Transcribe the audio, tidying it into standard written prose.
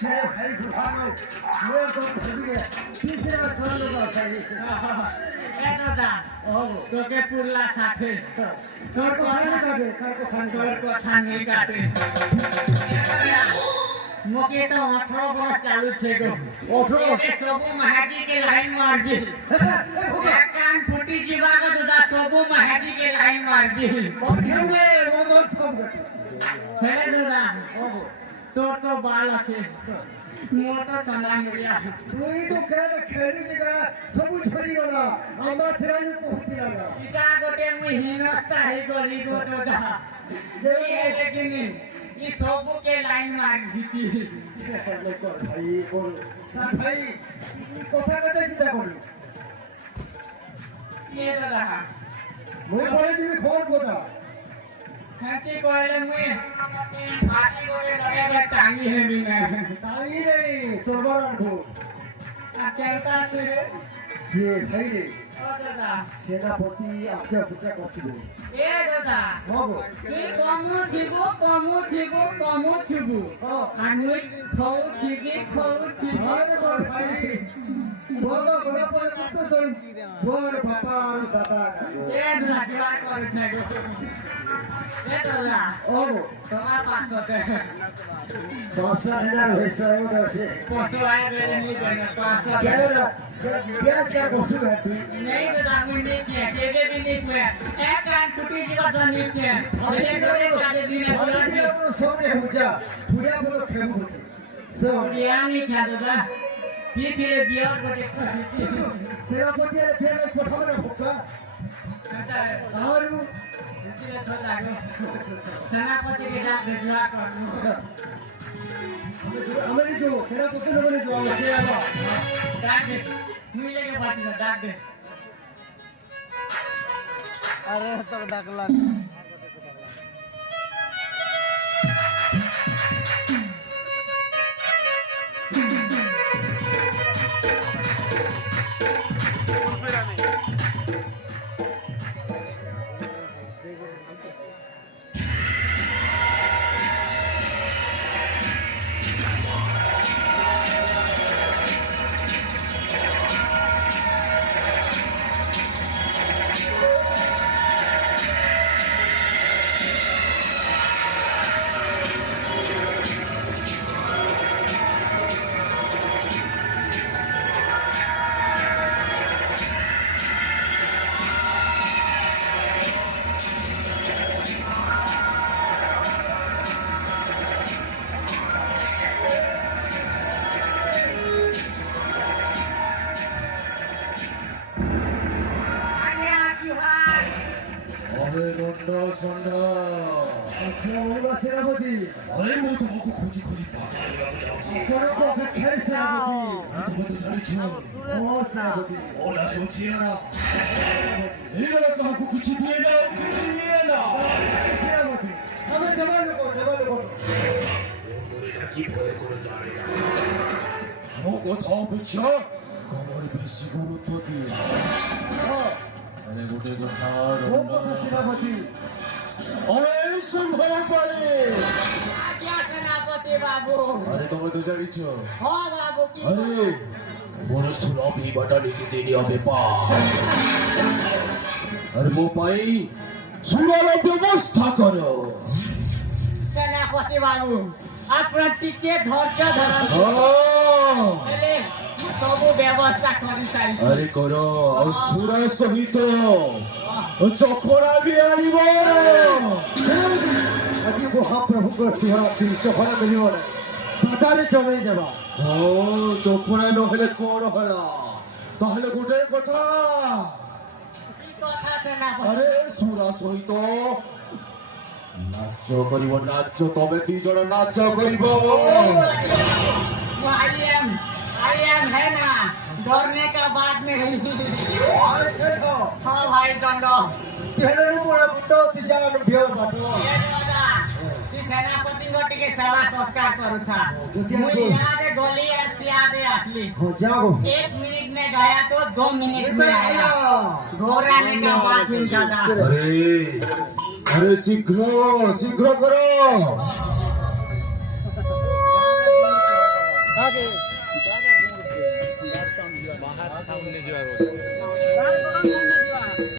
ছেলে ভাই ঘুরানো মেয়ে তো ভেবে তিনটা চলে গেল তাই দাদা তোকে পুরলা সাথে তোর কথা কাটে তোর কথা নেই কাটে मुके तो 18 बरस चालू छे गो 18 सबू महाजी के लाइन मार दी एक कान फूटी जीवा का दुदा सबू महाजी के लाइन मार दी बखेवे मन कम हेले दुदा तो बाल আছে मोर तो चंदा मिलिया তুই তো খেলি জায়গা সবু ছড়ি গলা আমার ছেলে পৌঁছি লাগা ইটা গোটে মুই হিনস্তা হে গলি গো দুদা এই দেখিনি ये सबू के लाइन मार दी ভাই বল স্যার ভাই কথা কথা চিন্তা করলি ये दादा মই বলে তুমি খবর কথা হাতি কইলে মুই আসি গোটে লগে টাঙ্গি হেবি না তাই রে তোর আনবো চলতা আছে যে ভাই রে ও দাদা সেনাপতি আপনি অপেক্ষা করছিল এ দাদা হবো তুই কমু থিবু আমি খাও থিবি আরে বল ভাই বড় বড় পরে তো তোর বড় বাবা আর দাদা এ দাদা জোয়ার করেছে গো এ দাদা হবো তোমার 500 টাকা 10,000 হয়েছে ওটাছে পশু আয় বেড়ে নি দেন 500 क्या कोशिश है तू नहीं दादा मुझे नहीं किया केवे भी नहीं किया एक कान फुटी जीवा तो नहीं किया ये करे काटे दिने पूरा पुढे पण सोने होजा पुढे पण खेळू होते सो या नहीं किया दादा ये तेरे बिया को देखो सेनापती रे फेर कोठावर होका आता है आरू इसलिए थोड़ा गो सेनापति के साथ भेजवा कर हमारी जो सेनापति लोगों ने जो से आवा डाक दे मिले के बात से डाक दे अरे तो डाकला নন্দ সন্ধ্যা আপনার বলবা সেনাপতি আরে মো তোমাকে খুঁজি পা কোনো তো অপেক্ষায় সেনাপতি তুমি তো জানিছ ও সেনাপতি ও না হচ্ছে না এই বেলা কাউকে কিছু দিয়ে না সেনাপতি আমি জমা লোক কি ভয় করে যায় আমার কথা অপেক্ষা খবর বেশি গুরুত্ব দিয়ে আরে গোটে কথা ও কথা সেনাপতি আরে সম্ভব পারে क्या सेनापति बाबू আরে তুমি তো জানিছ हो बाबू की আরে বড় সুলভি বাটা নীতিতে নিয়মে পা আরে মো পাই সুরার ব্যবস্থা করো सेनापति बाबू আপনার টিকে ধৈর্য ধরুন এলে সবু ব্যবস্থা করি সারি আরে করো সুরা সহিত চকরা বি আনিব আজ মহাপ্রভুଙ୍କ শিবরাত্রি চফরা মিলিব না সাদারে জমাই দেবা ও চকরা নহলে কোন হলা তাহলে গোটে কথা কি কথা সেনাপতি আরে সুরা সহিত নাচ করিব নাচ তবে দুই জন নাচ করিব आई एम है ना डरने का बात नहीं हाँ भाई दंडो তেহেনু মোরা বুটো তিজানো ভিও বাটো सेनापति को टिके सेवा संस्कार करू था যদি मुझे याद है गोली और सियादे असली हो जागो 1 मिनट में गया तो 2 मिनट में आया घोराने का बात नहीं दादा अरे अरे शीघ्र शीघ्र करो ବାହାର ସାଉଣ୍ଡ ଯିବାର